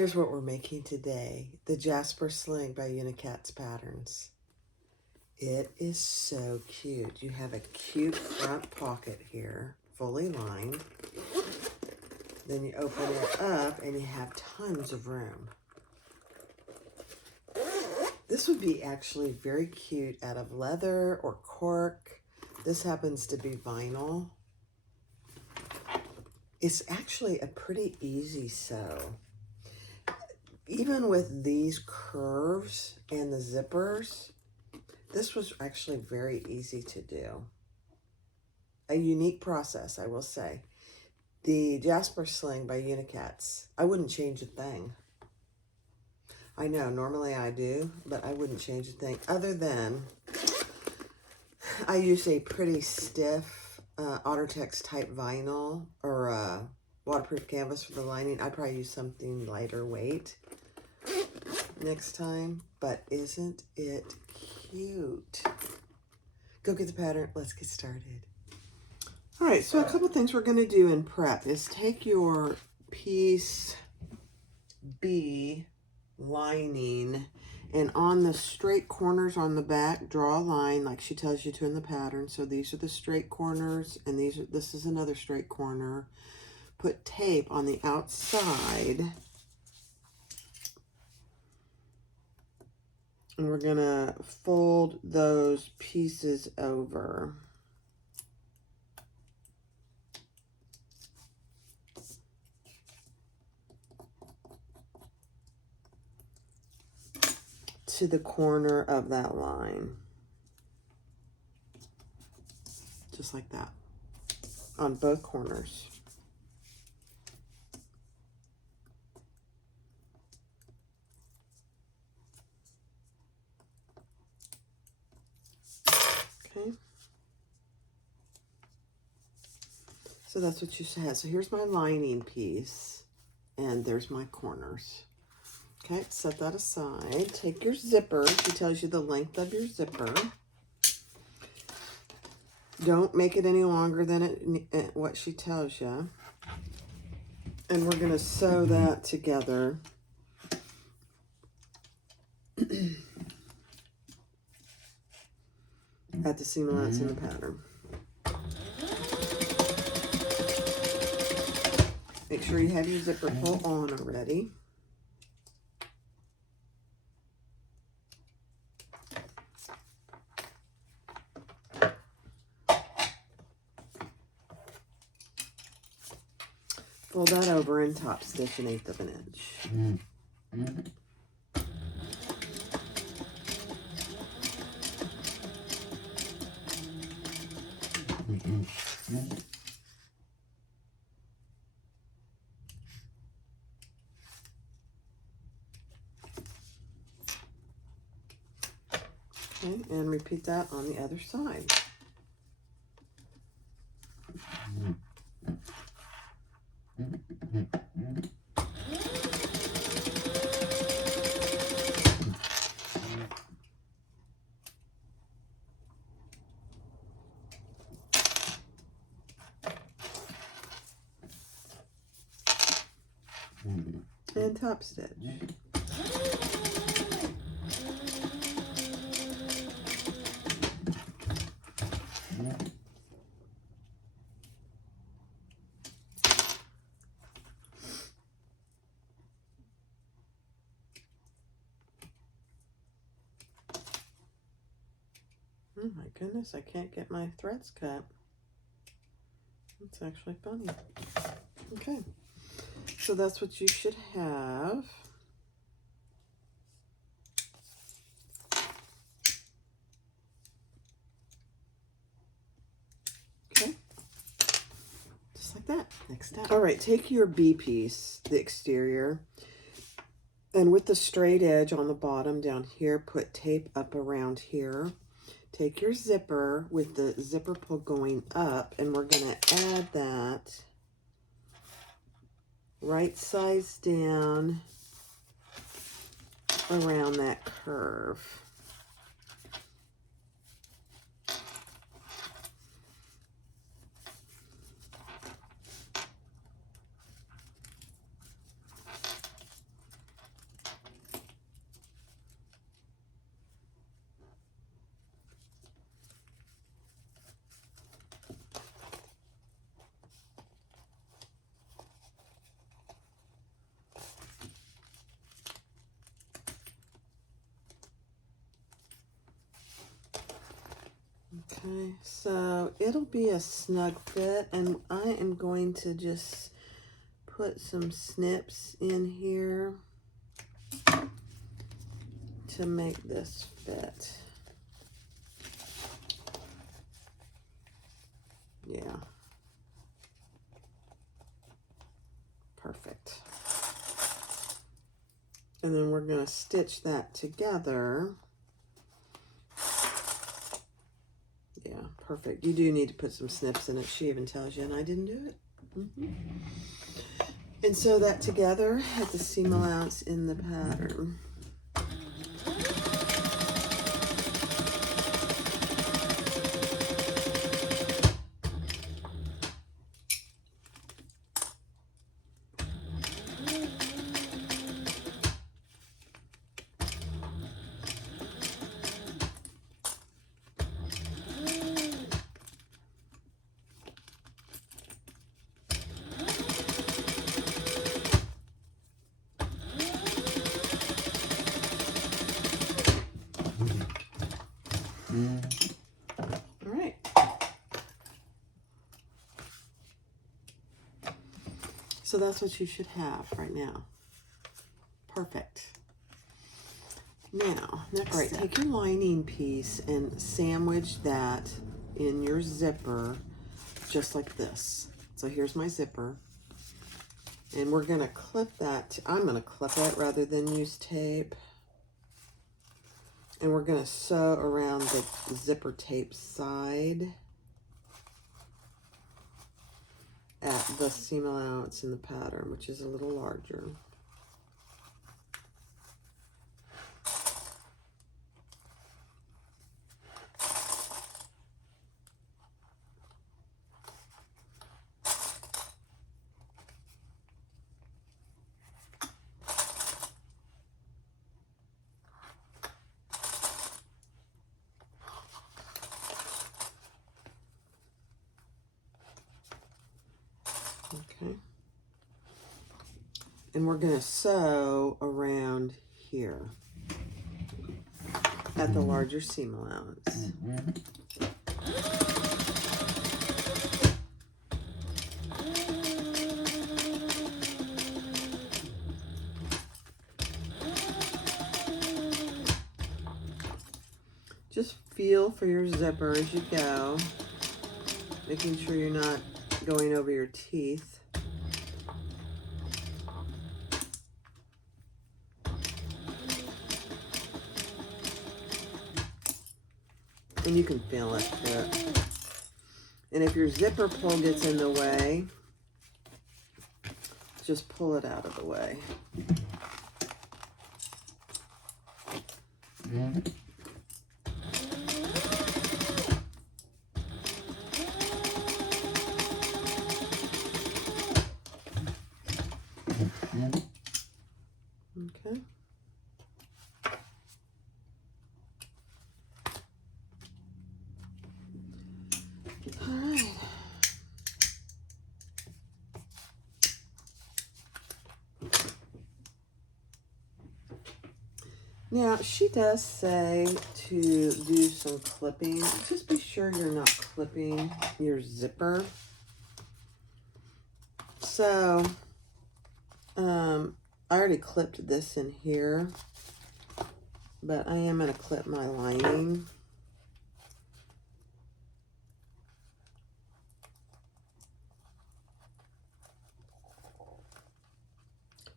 Here's what we're making today. The Jasper Sling by Unicats Patterns. It is so cute. You have a cute front pocket here, fully lined. Then you open it up and you have tons of room. This would be actually very cute out of leather or cork. This happens to be vinyl. It's actually a pretty easy sew. Even with these curves and the zippers, this was actually very easy to do. A unique process, I will say. The Jasper Sling by Unicats, I wouldn't change a thing. I know, normally I do, but I wouldn't change a thing other than I use a pretty stiff Ottertex type vinyl or waterproof canvas for the lining. I'd probably use something lighter weight next time, but isn't it cute? Go get the pattern. Let's get started. All right, so a couple things we're going to do in prep is take your piece B lining and on the straight corners on the back, draw a line like she tells you to in the pattern. So these are the straight corners and this is another straight corner. Put tape on the outside. And we're going to fold those pieces over. To the corner of that line. Just like that. On both corners. Okay. So that's what you had. So here's my lining piece. And there's my corners. Okay, set that aside. Take your zipper. She tells you the length of your zipper. Don't make it any longer than what she tells you. And we're going to sew that together. At the seam allowance in the pattern. Make sure you have your zipper pull on already. Fold that over and top stitch 1/8 of an inch. Okay, and repeat that on the other side. And top stitch. Oh my goodness, I can't get my threads cut. It's actually funny. Okay, so that's what you should have. Okay, just like that. Next step. All right, take your B piece, the exterior, and with the straight edge on the bottom down here, put tape up around here. Take your zipper with the zipper pull going up, and we're going to add that right size down around that curve. Okay, so it'll be a snug fit, and I am going to just put some snips in here to make this fit. Yeah. Perfect. And then we're going to stitch that together. Yeah, perfect. You do need to put some snips in it. She even tells you, and I didn't do it. And sew that together at the seam allowance in the pattern. All right. So that's what you should have right now. Perfect. Now, next, all right, take your lining piece and sandwich that in your zipper just like this. So here's my zipper. And we're going to clip that. I'm going to clip it rather than use tape. And we're going to sew around the zipper tape side at the seam allowance in the pattern, which is a little larger. Okay. And we're going to sew around here at the larger seam allowance. Just feel for your zipper as you go, making sure you're not going over your teeth. And you can feel it too. And if your zipper pull gets in the way, just pull it out of the way. Okay. All right. Now, she does say to do some clipping. Just be sure you're not clipping your zipper. So, I already clipped this in here, but I am going to clip my lining.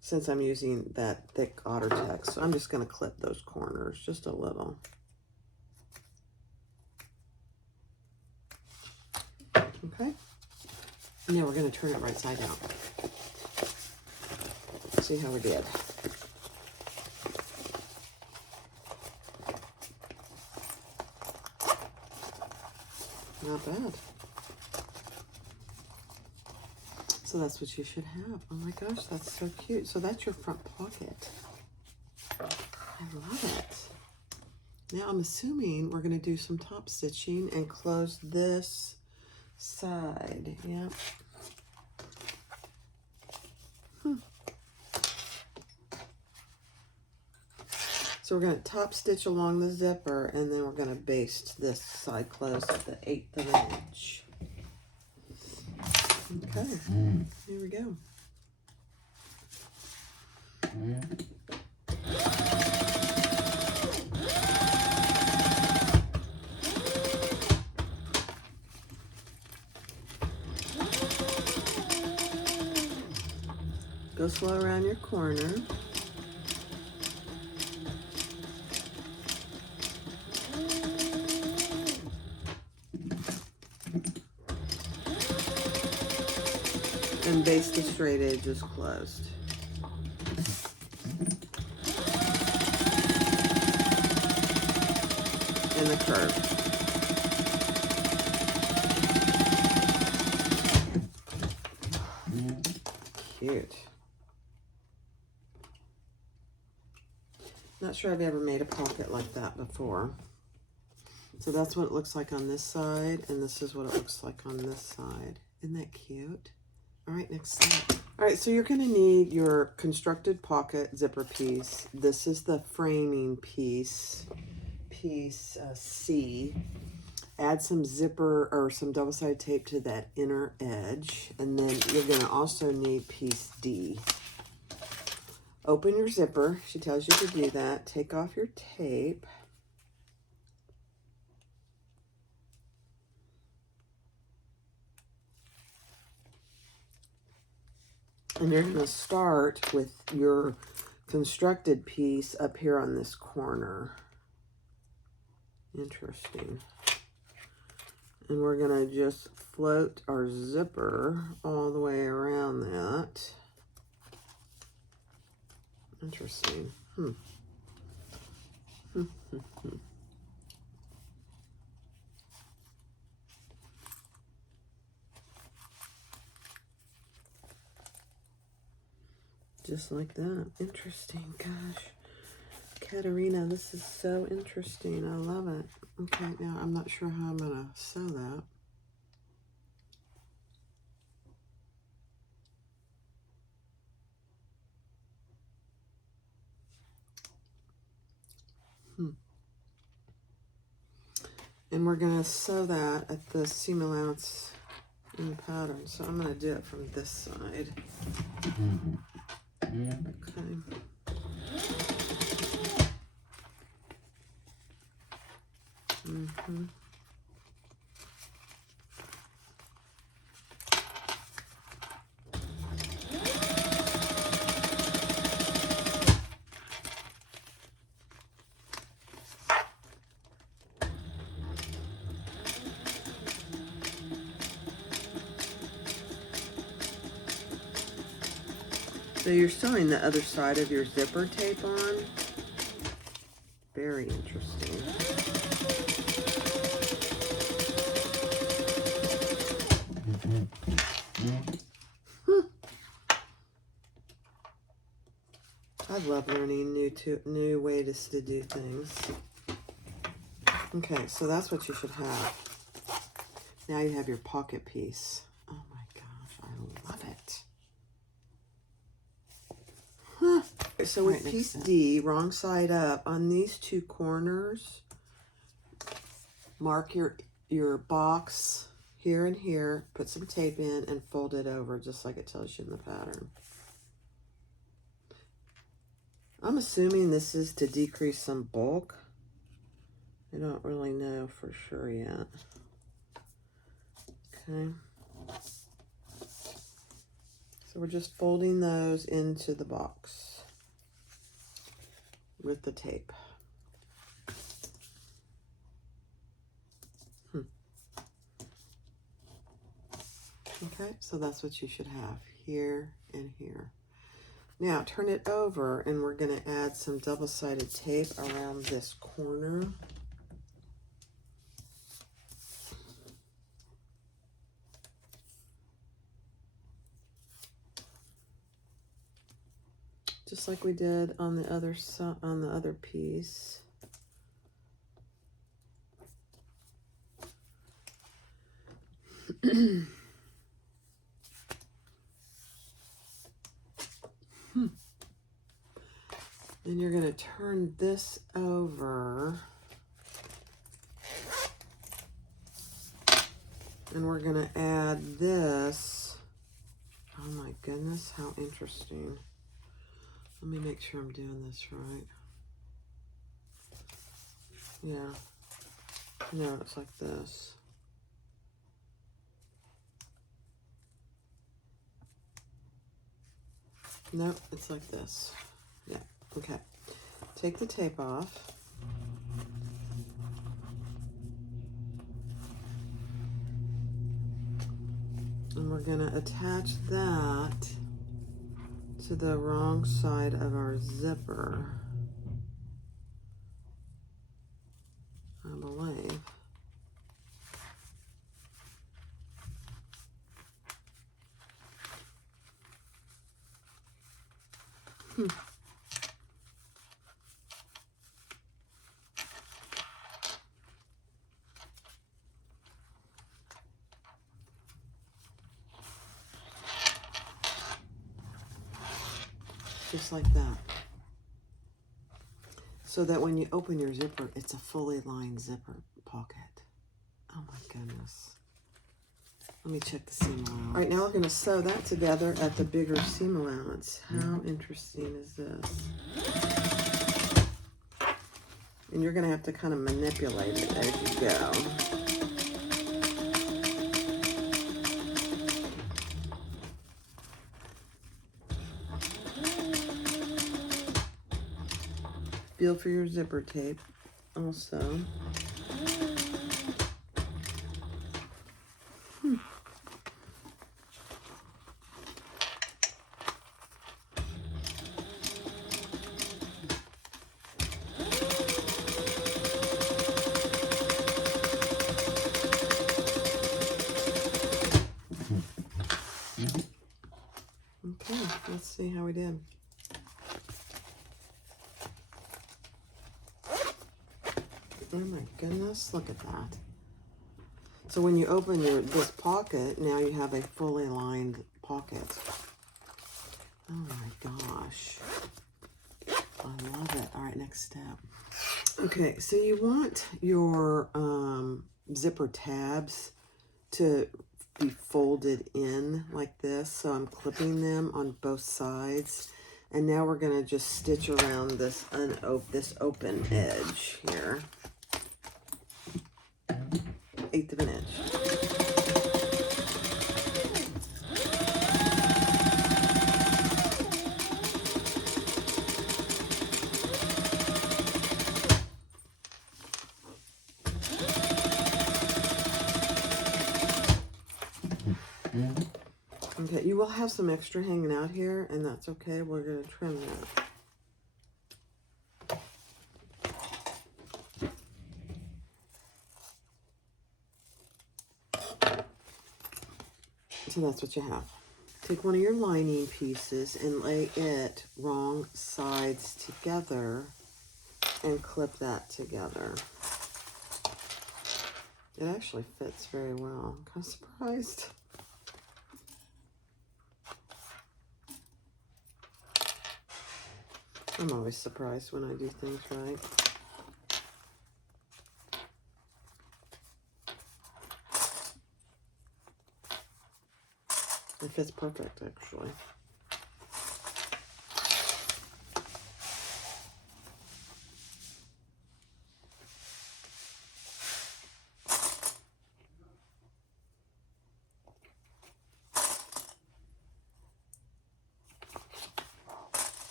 Since I'm using that thick otter text, so I'm just going to clip those corners just a little. Okay. Now we're going to turn it right side down. See how we did. Not bad. So that's what you should have. Oh my gosh, that's so cute. So that's your front pocket. I love it. Now I'm assuming we're going to do some top stitching and close this side. Yep. So So we're going to top stitch along the zipper, and then we're going to baste this side closed at the 1/8 of an inch. Okay, here we go. Go slow around your corner. And baste the straight edges closed. And the curve. Cute. Not sure I've ever made a pocket like that before. So that's what it looks like on this side, and this is what it looks like on this side. Isn't that cute? All right, next slide. All right, so you're going to need your constructed pocket zipper piece. This is the framing piece, piece C. Add some zipper or some double-sided tape to that inner edge, and then you're going to also need piece D. Open your zipper. She tells you to do that. Take off your tape. And you're going to start with your constructed piece up here on this corner. Interesting. And we're going to just float our zipper all the way around that. Interesting. Just like that. Interesting. Gosh. Katerina, this is so interesting. I love it. Okay, now I'm not sure how I'm going to sew that. And we're going to sew that at the seam allowance in the pattern. So I'm going to do it from this side. Okay. So you're sewing the other side of your zipper tape on. Very interesting. I love learning new ways to do things. Okay, so that's what you should have. Now you have your pocket piece. Oh my gosh, I love it. So with piece D, wrong side up, on these two corners, mark your box here and here, put some tape in, and fold it over just like it tells you in the pattern. I'm assuming this is to decrease some bulk. I don't really know for sure yet. Okay. So we're just folding those into the box with the tape. Okay, so that's what you should have here and here. Now turn it over, and we're going to add some double-sided tape around this corner. Just like we did on the other side, on the other piece. And you're going to turn this over. And we're going to add this. Oh my goodness, how interesting. Let me make sure I'm doing this right. Yeah. No, it's like this. Nope, it's like this. Yeah, okay. Take the tape off. And we're going to attach that to the wrong side of our zipper, I believe. Just like that. So that when you open your zipper, it's a fully lined zipper pocket. Oh my goodness. Let me check the seam allowance. All right, now we're going to sew that together at the bigger seam allowance. How interesting is this? And you're going to have to kind of manipulate it as you go. Feel for your zipper tape also. Okay, let's see how we did. Oh my goodness, look at that. So when you open this pocket, now you have a fully lined pocket. Oh my gosh. I love it. All right, next step. Okay, so you want your zipper tabs to be folded in like this. So I'm clipping them on both sides. And now we're going to just stitch around this open edge here. 1/8 of an inch. Okay, you will have some extra hanging out here, and that's okay. We're going to trim that. So that's what you have. Take one of your lining pieces and lay it wrong sides together and clip that together. It actually fits very well. I'm kind of surprised. I'm always surprised when I do things right. It fits perfect, actually.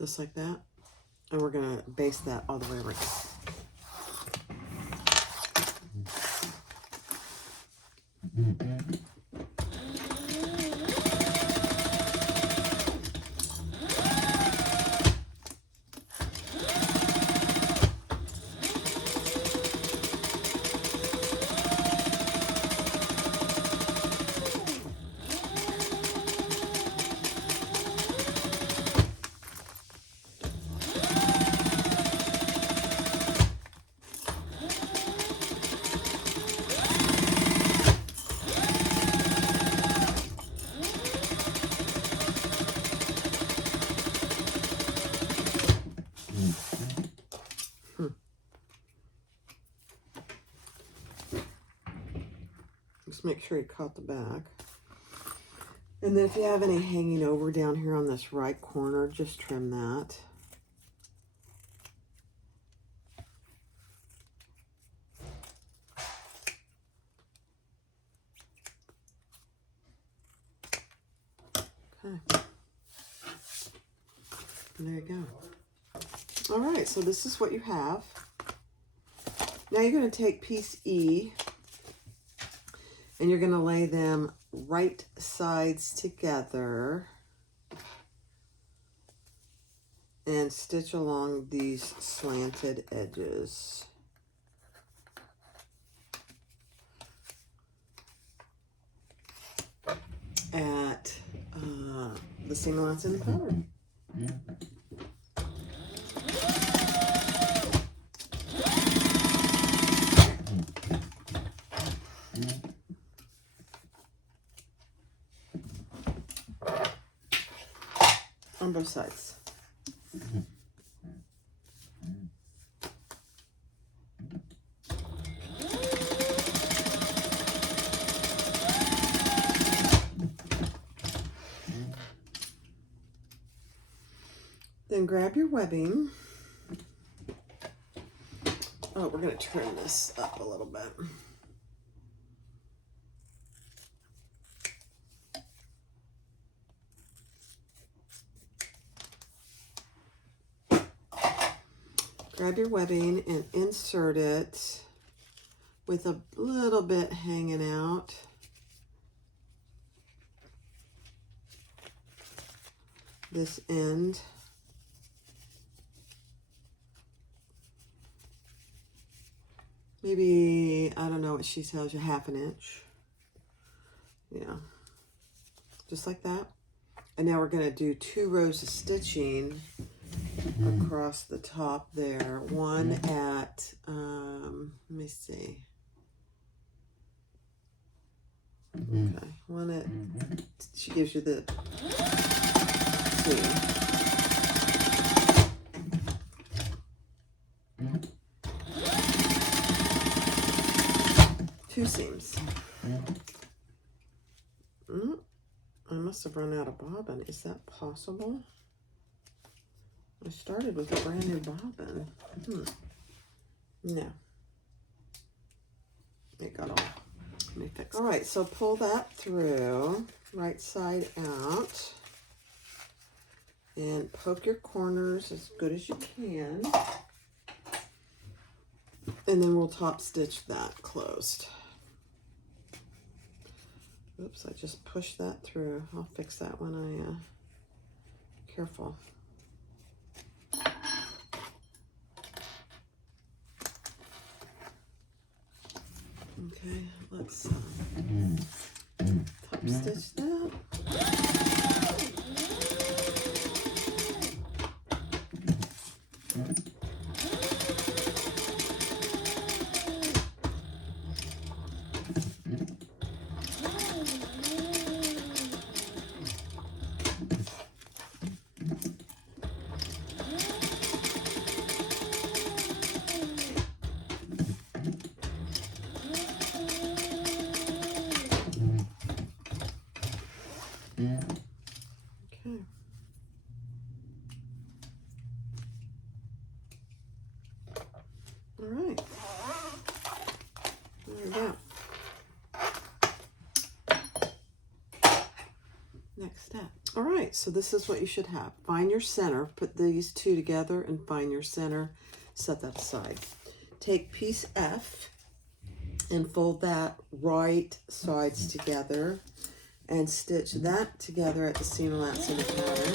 Just like that. And we're going to baste that all the way around. Just make sure you cut the back. And then if you have any hanging over down here on this right corner, just trim that. Okay. And there you go. All right, so this is what you have. Now you're going to take piece E and you're going to lay them right sides together and stitch along these slanted edges. At the seam allowance in the pattern. On both sides. Then grab your webbing. Oh, we're going to turn this up a little bit. Grab your webbing and insert it with a little bit hanging out. This end. Maybe, I don't know what she tells you, 1/2 inch. Yeah, just like that. And now we're going to do 2 rows of stitching across the top there. One at, let me see. Okay, one at, she gives you the seam. Two seams. I must have run out of bobbin. Is that possible? I started with a brand new bobbin. No. It got off. Let me fix it. All right, so pull that through, right side out, and poke your corners as good as you can. And then we'll top stitch that closed. Oops, I just pushed that through. I'll fix that when I, careful. Okay, let's top stitch that. Okay. All right. There we go. Next step. All right, so this is what you should have. Find your center, put these 2 together and find your center, set that aside. Take piece F and fold that right sides together and stitch that together at the seam allowance in the pattern.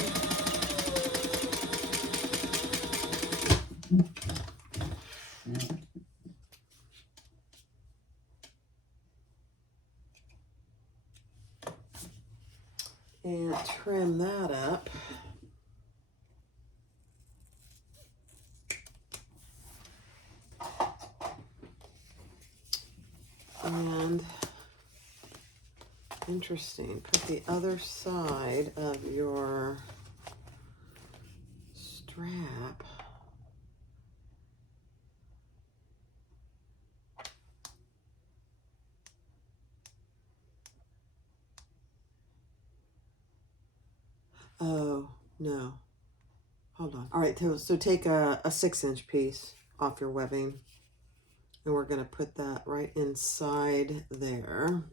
And trim that up. And interesting, put the other side of your strap No. Hold on. All right, so take a 6-inch piece off your webbing, and we're going to put that right inside there.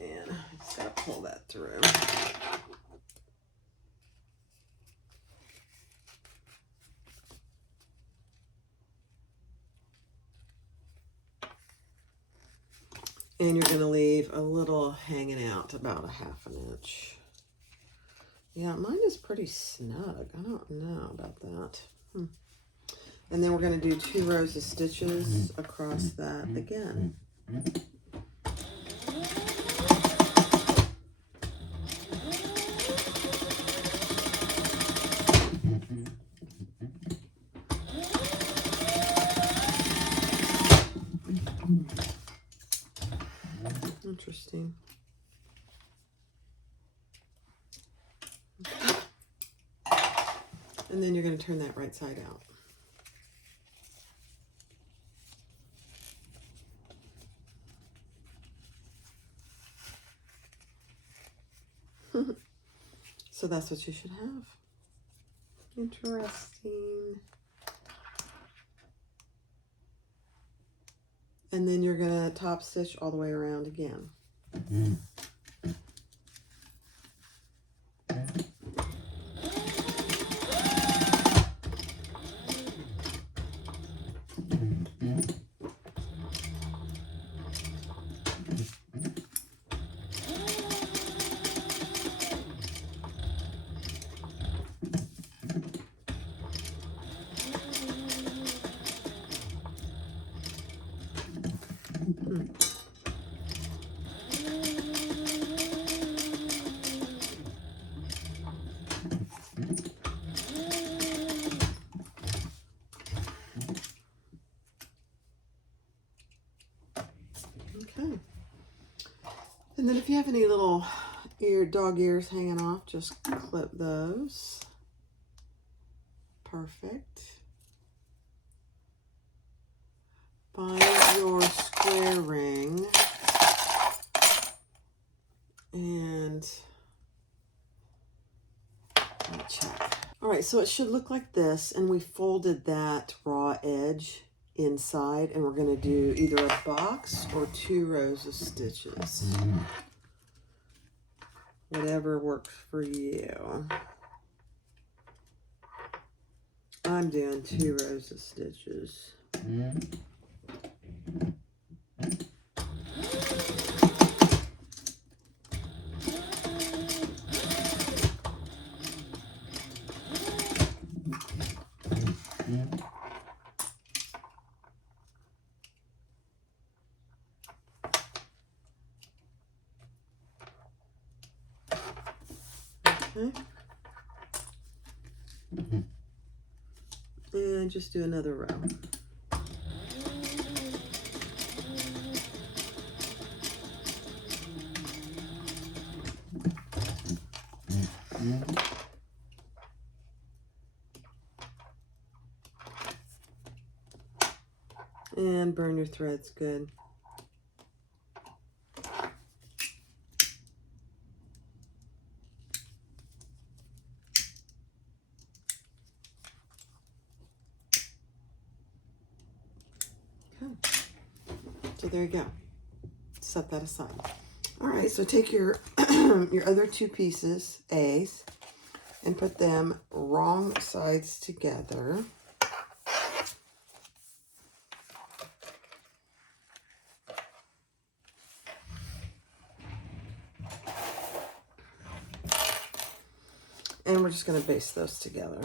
And I just got to pull that through. And you're going to leave a little hanging out, about a 1/2 inch. Yeah, mine is pretty snug. I don't know about that. And then we're going to do 2 rows of stitches across that again. Interesting. And then you're going to turn that right side out. So that's what you should have. Interesting. And then you're going to top stitch all the way around again. Okay. And then if you have any little dog ears hanging off, just clip those. Perfect. Find your square ring and check. All right, so it should look like this, and we folded that raw edge inside, and we're going to do either a box or 2 rows of stitches. Whatever works for you. I'm doing 2 rows of stitches. Okay. And just do another row. And burn your threads good. Okay. So there you go. Set that aside. All right, so take your your other 2 pieces, A's, and put them wrong sides together. And we're just going to baste those together.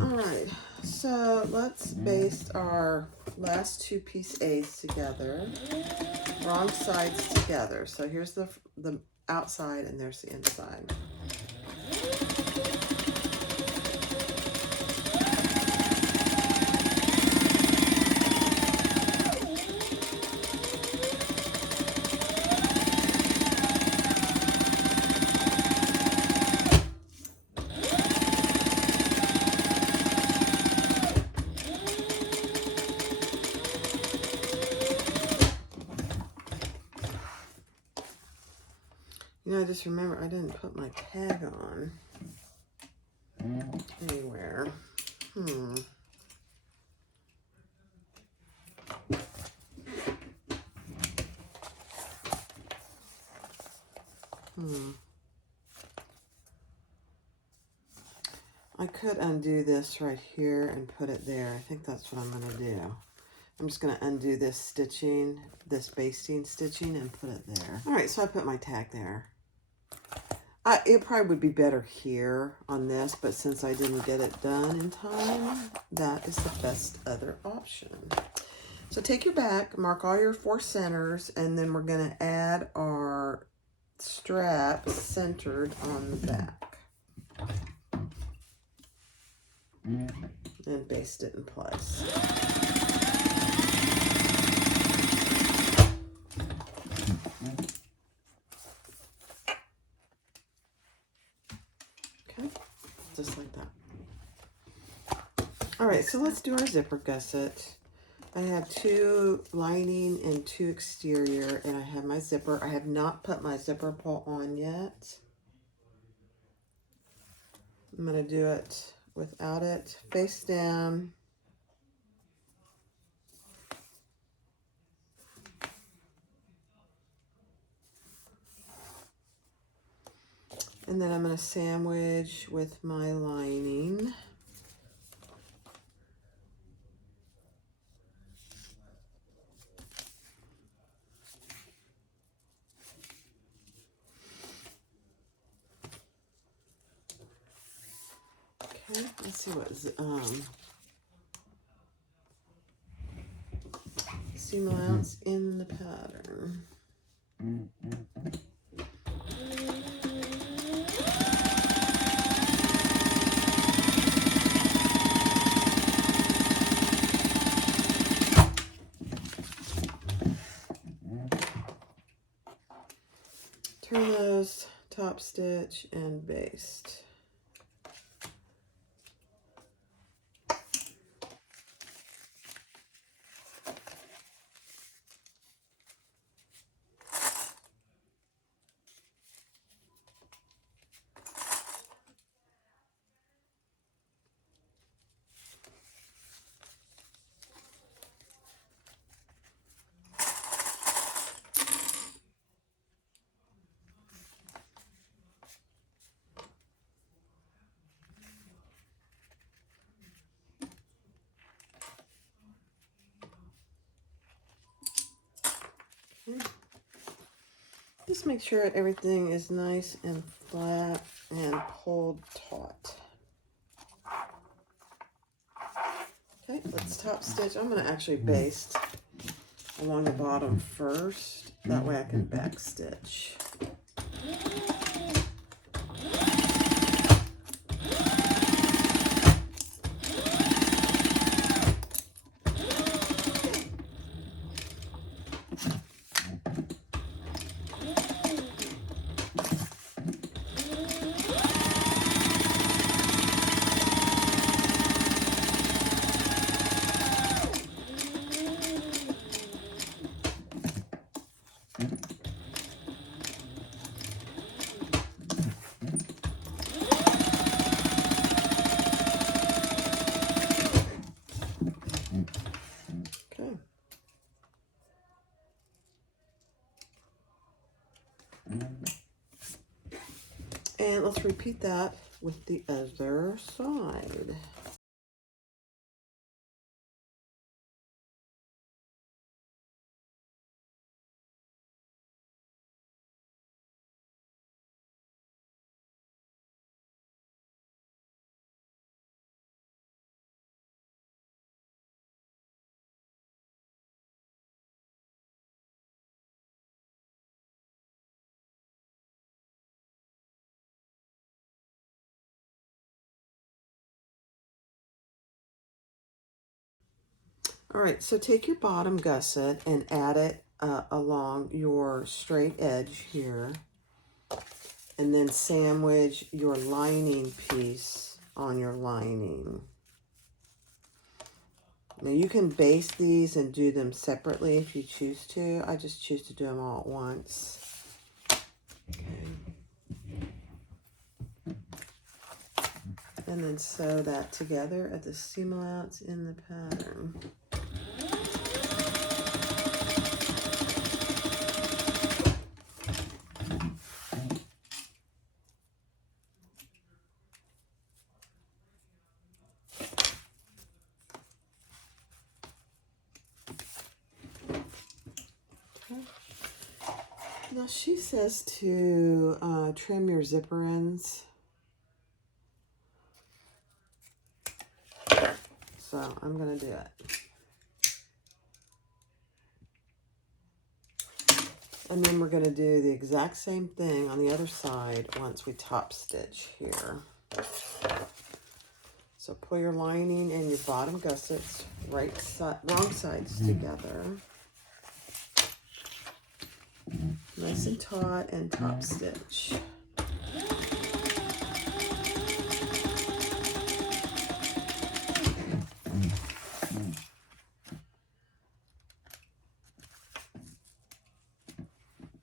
All right, so let's baste our last 2 piece A's together, wrong sides together. So here's the outside and there's the inside. I just remember I didn't put my tag on anywhere. I could undo this right here and put it there. I think that's what I'm going to do. I'm just going to undo this stitching, this basting stitching, and put it there. All right, so I put my tag there. It probably would be better here on this, but since I didn't get it done in time, that is the best other option. So take your back, mark all your 4 centers, and then we're going to add our strap centered on the back. And baste it in place. Okay, just like that. All right, so let's do our zipper gusset. I have 2 lining and 2 exterior, and I have my zipper. I have not put my zipper pull on yet. I'm going to do it without it, face down. And then I'm going to sandwich with my lining. Okay, let's see what seam allowance in the pattern. Turn those, top stitch, and baste. Just make sure everything is nice and flat and pulled taut. Okay, let's top stitch. I'm going to actually baste along the bottom first. That way I can back stitch. Okay. And let's repeat that with the other side. All right, so take your bottom gusset and add it along your straight edge here, and then sandwich your lining piece on your lining. Now you can baste these and do them separately if you choose to. I just choose to do them all at once. Okay. And then sew that together at the seam allowance in the pattern. Now she says to trim your zipper ends. So I'm going to do it. And then we're going to do the exact same thing on the other side once we top stitch here. So pull your lining and your bottom gussets wrong sides together. Nice and taut, and top stitch.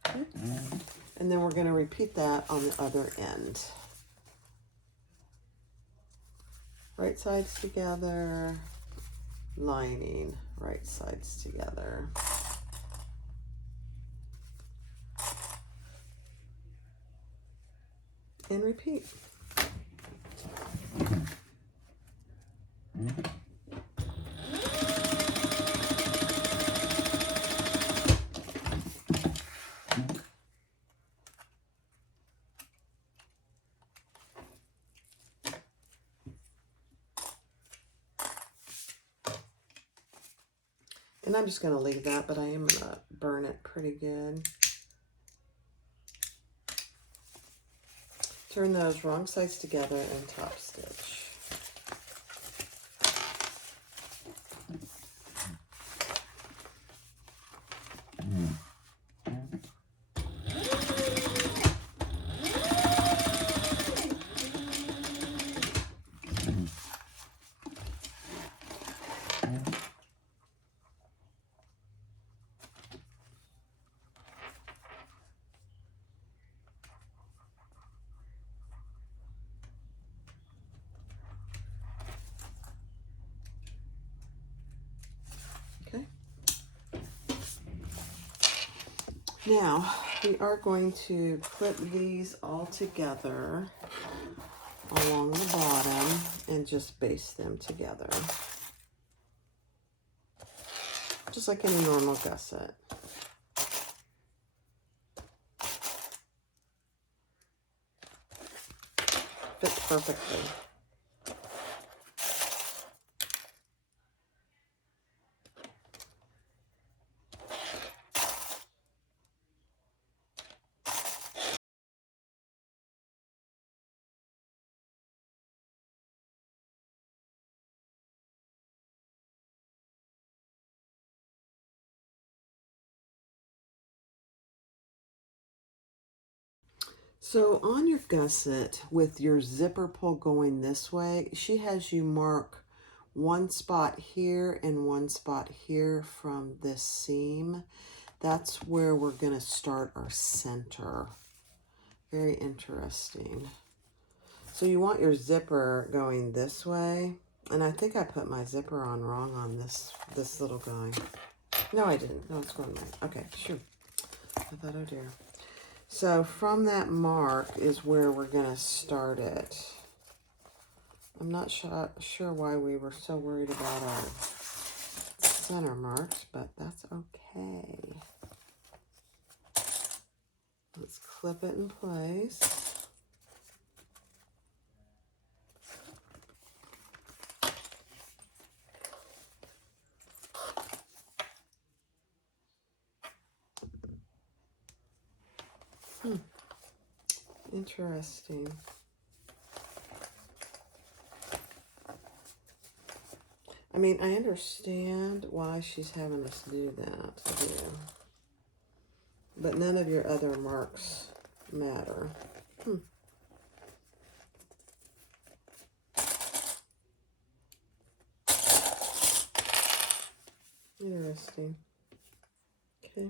Okay. And then we're going to repeat that on the other end. Right sides together, lining, right sides together. And repeat. And I'm just going to leave that, but I am going to burn it pretty good. Turn those wrong sides together and top stitch. Okay. Now, we are going to put these all together along the bottom and just baste them together. Just like any normal gusset. Fit perfectly. So on your gusset, with your zipper pull going this way, she has you mark one spot here and one spot here from this seam. That's where we're going to start our center. Very interesting. So you want your zipper going this way. And I think I put my zipper on wrong on this little guy. No, I didn't. No, it's going right. Okay, sure. I thought, oh dear. So from that mark is where we're going to start it. I'm not sure why we were so worried about our center marks, but that's okay. Let's clip it in place. Interesting. I mean, I understand why she's having us do that here. But none of your other marks matter. Interesting. Okay.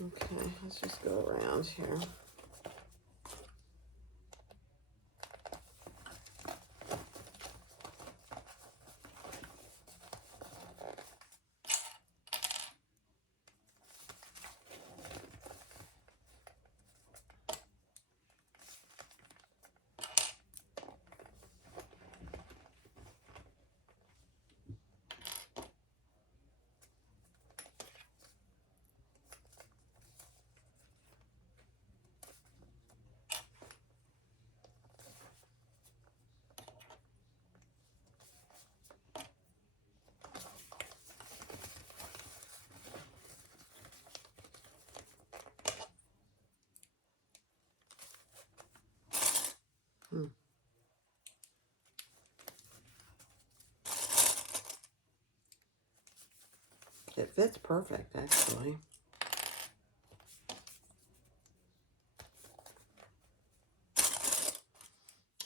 Okay, let's just go around here. It fits perfect, actually.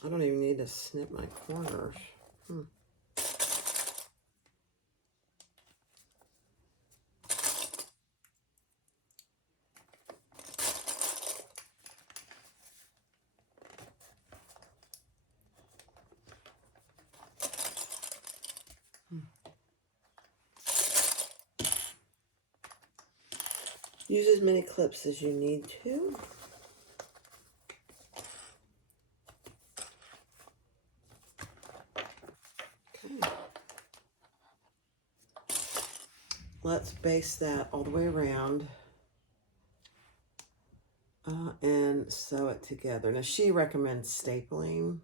I don't even need to snip my corners. Use as many clips as you need to. Okay. Let's baste that all the way around and sew it together. Now, she recommends stapling.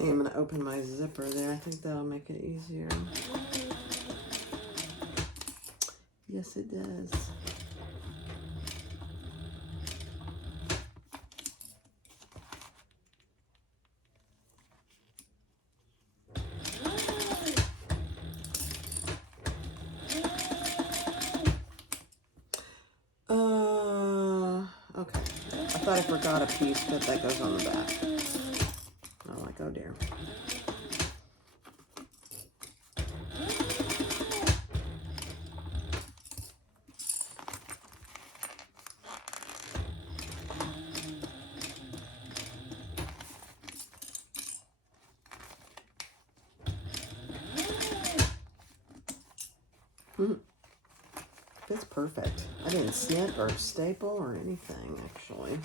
I'm going to open my zipper there. I think that'll make it easier. Yes, it does. Okay. I thought I forgot a piece, but that goes on the back. Oh, like, oh dear. Fits perfect. I didn't snip or staple or anything, actually.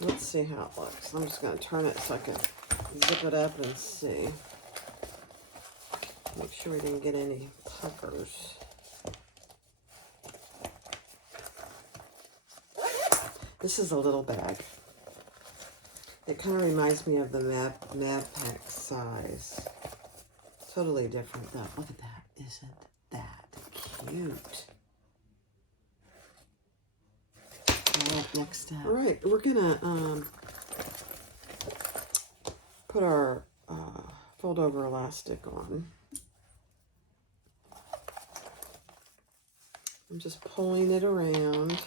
Let's see how it looks. I'm just going to turn it so I can zip it up and see. Make sure we didn't get any puckers. This is a little bag. It kind of reminds me of the Mad Pack size. Totally different though. Look at that. Isn't that cute? All right, next step. All right, we're gonna put our fold over elastic on. I'm just pulling it around,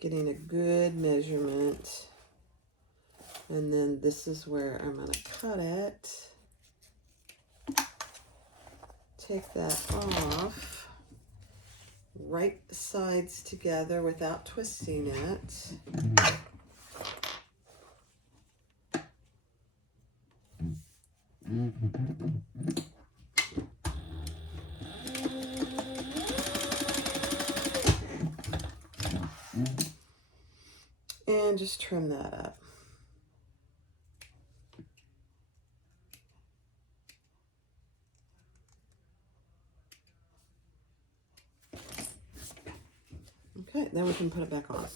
getting a good measurement. And then this is where I'm going to cut it. Take that off. Right sides together without twisting it. And just trim that up. Okay, then we can put it back on.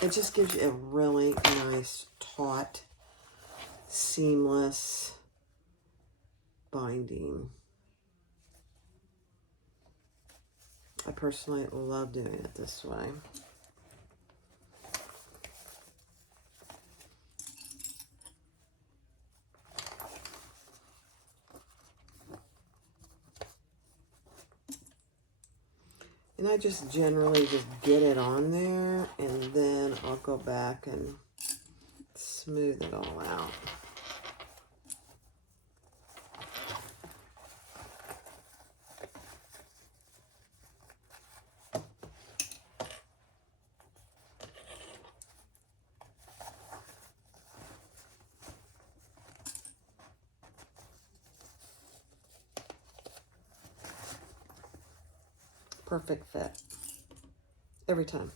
It just gives you a really nice, taut, seamless binding. I personally love doing it this way. And I just generally just get it on there, and then I'll go back and smooth it all out. Perfect fit every time.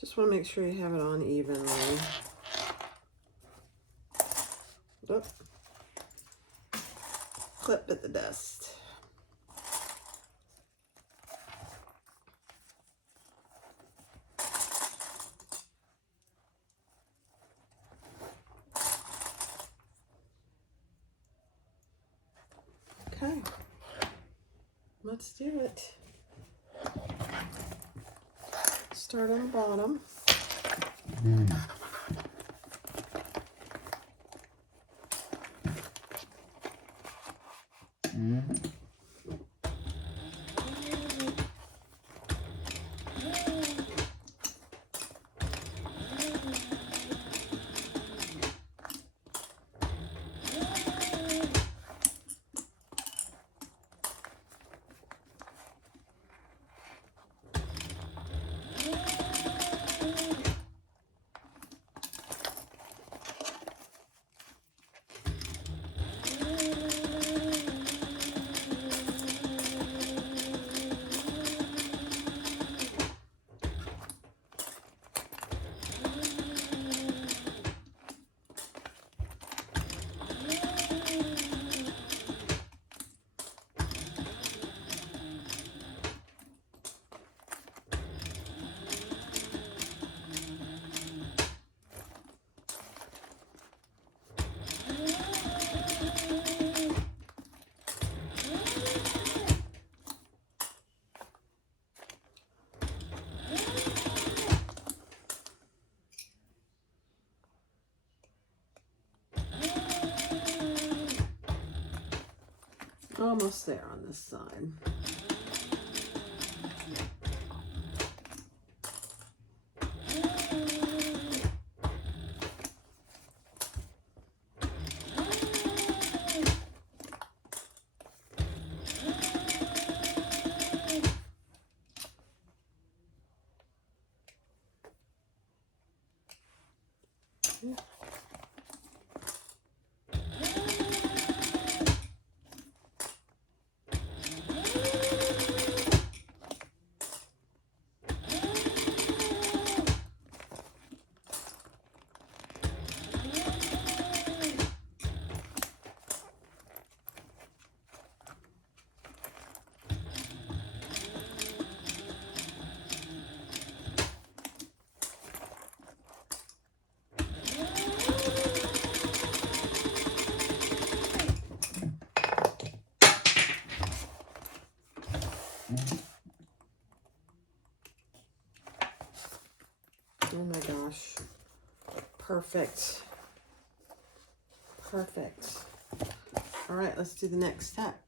Just want to make sure you have it on evenly. Oh. Clip at the dust. Okay, let's do it. Start on the bottom. Almost there on this side. Oh my gosh. Perfect. Perfect. All right, let's do the next step.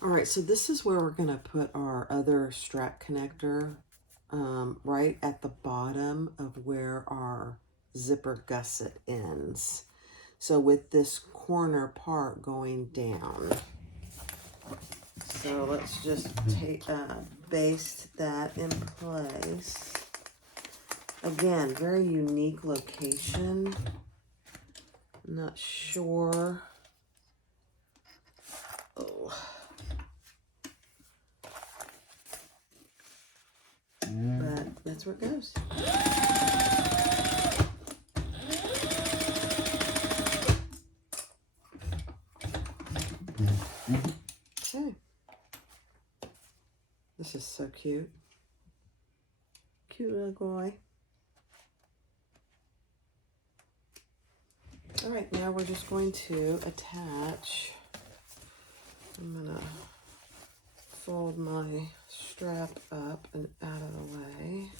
All right, so this is where we're gonna put our other strap connector right at the bottom of where our zipper gusset ends. So with this corner part going down. So let's just take baste that in place. Again, very unique location. I'm not sure. Oh. But that's where it goes. Okay. This is so cute. Cute little guy. All right, now we're just going to attach. I'm gonna fold my strap up and out of the way.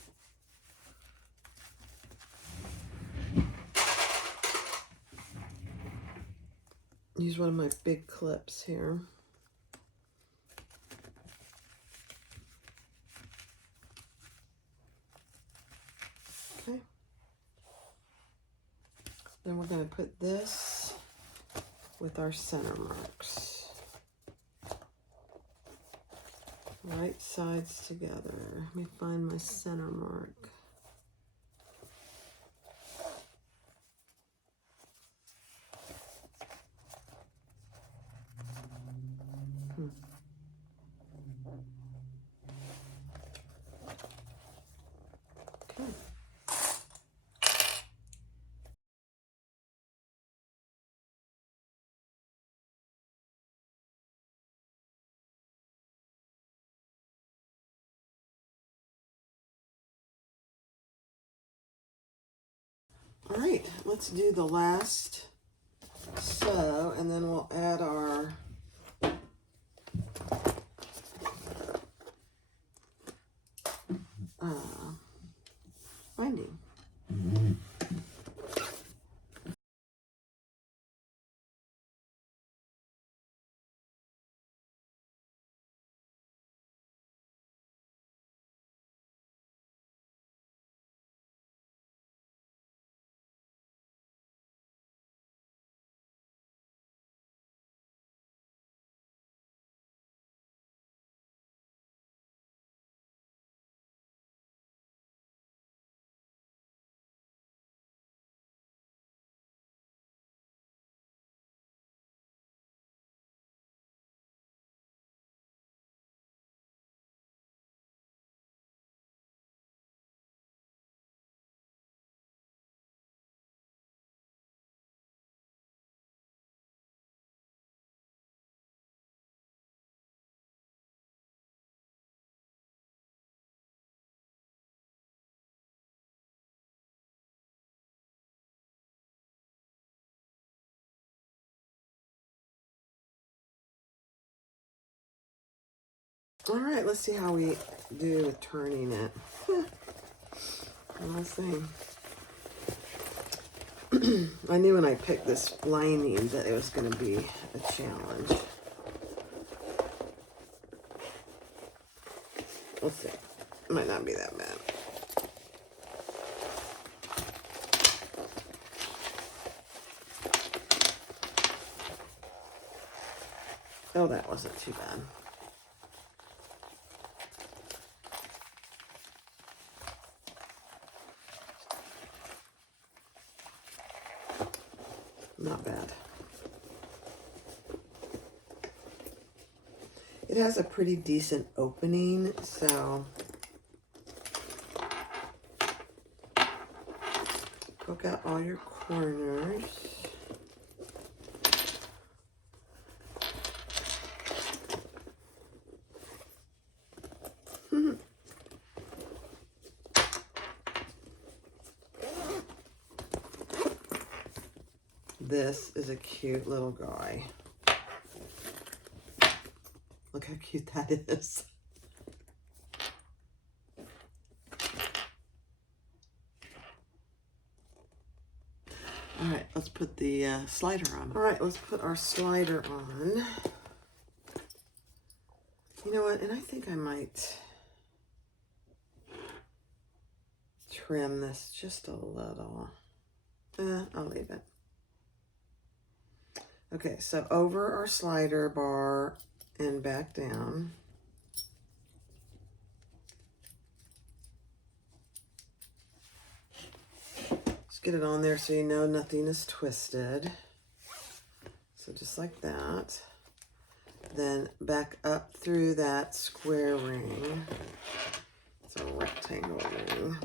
Use one of my big clips here. Okay. Then we're going to put this with our center marks. Right sides together. Let me find my center mark. Okay. All right, let's do the last sew, and then we'll add our binding. All right, let's see how we do with turning it. Let's see. I knew when I picked this lining that it was going to be a challenge. Let's see. It might not be that bad. Oh, that wasn't too bad. Not bad. It has a pretty decent opening, so poke out all your corners. This is a cute little guy. Look how cute that is. All right, let's put the slider on. All right, let's put our slider on. You know what, and I think I might trim this just a little. I'll leave it. Okay, so over our slider bar and back down. Just get it on there so you know nothing is twisted. So just like that. Then back up through that square ring. It's a rectangle ring.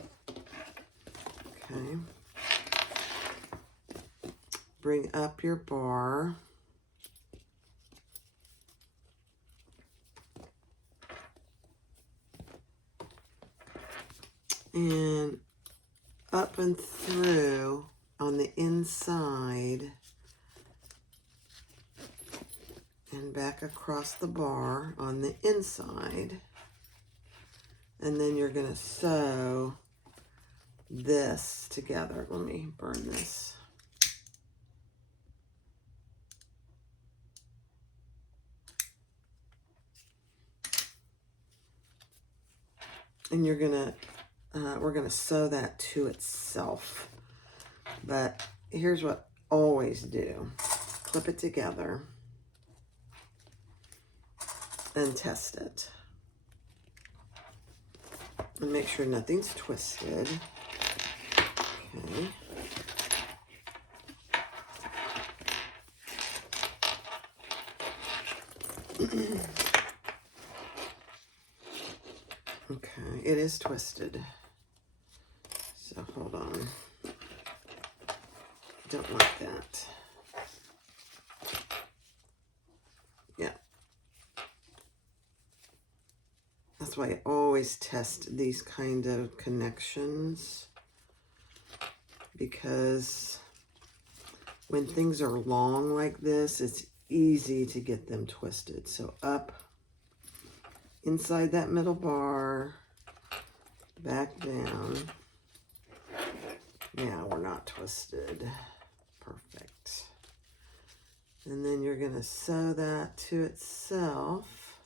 Okay. Bring up your bar. And up and through on the inside and back across the bar on the inside. And then you're going to sew this together. Let me burn this. And you're going to we're going to sew that to itself. But here's what I always do. Clip it together and test it. And make sure nothing's twisted. Okay. Okay, it is twisted. So hold on. Don't want that. Yeah. That's why I always test these kind of connections, because when things are long like this, it's easy to get them twisted. So up inside that middle bar, back down. Yeah, we're not twisted. Perfect. And then you're going to sew that to itself.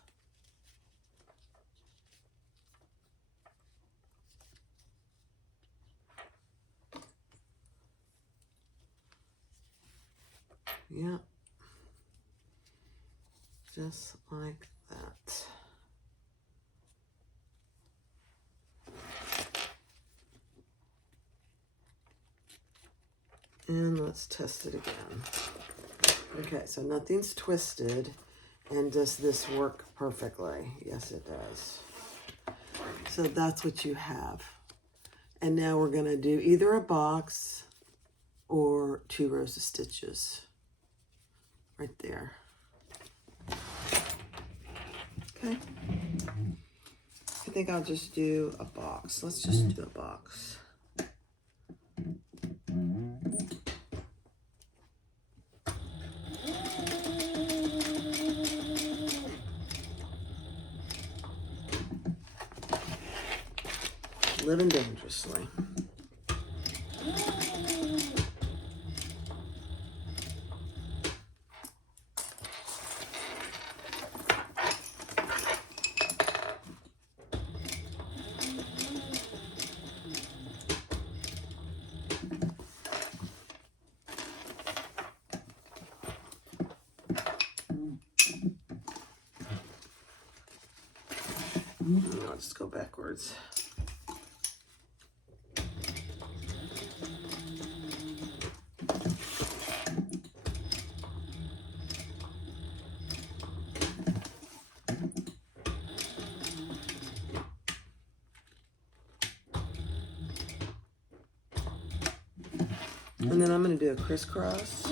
Yep. Just like that. And let's test it again. Okay, so nothing's twisted. And does this work perfectly? Yes, it does. So that's what you have. And now we're going to do either a box or 2 rows of stitches. Right there. Okay. I think I'll just do a box. Let's just do a box. Living dangerously. I'll just go backwards. And then I'm going to do a crisscross.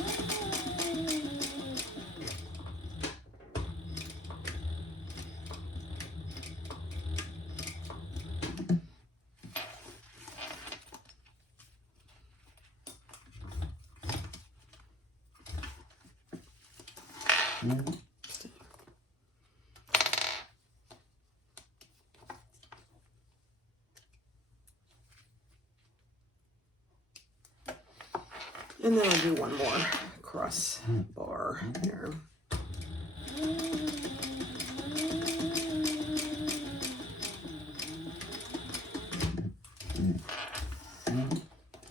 And then I'll do one more cross bar here.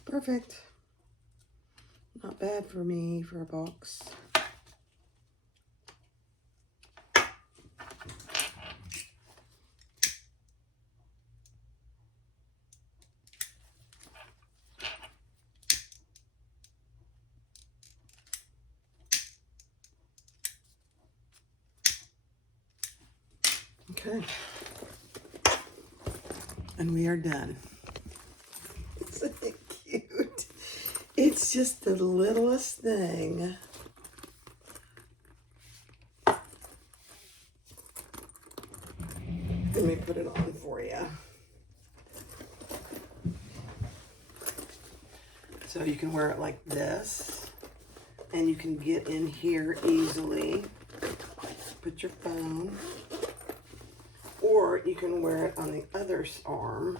Perfect. Not bad for me for a box. Okay. And we are done. Isn't it cute? It's just the littlest thing. Let me put it on for you. So you can wear it like this, and you can get in here easily. Put your phone, or you can wear it on the other arm,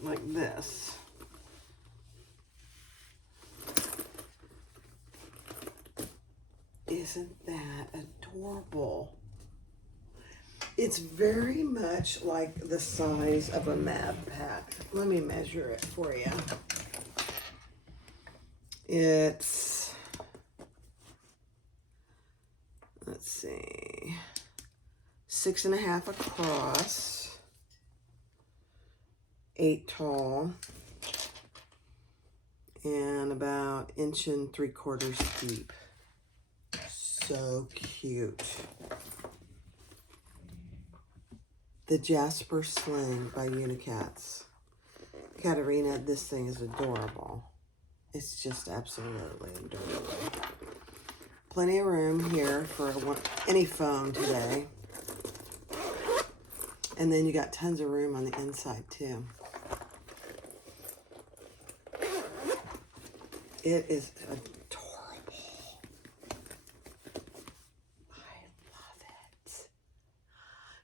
like this. Isn't that adorable? It's very much like the size of a map pack. Let me measure it for you. It's, let's see, 6.5 across, 8 tall, and about 1.75 inches deep. So cute. The Jasper Sling by Unicats. Katerina, this thing is adorable. It's just absolutely adorable. Plenty of room here for any phone today. And then you got tons of room on the inside too. It is adorable.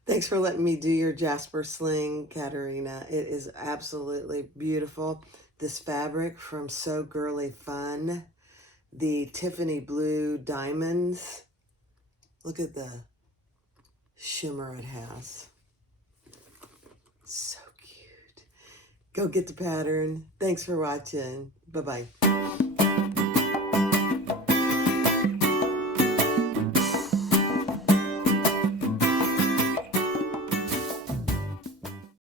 Thanks for letting me do your Jasper Sling, Katerina. It is absolutely beautiful. This fabric from So Girly Fun, the Tiffany blue diamonds. Look at the shimmer it has. So cute. Go get the pattern. Thanks for watching. Bye-bye.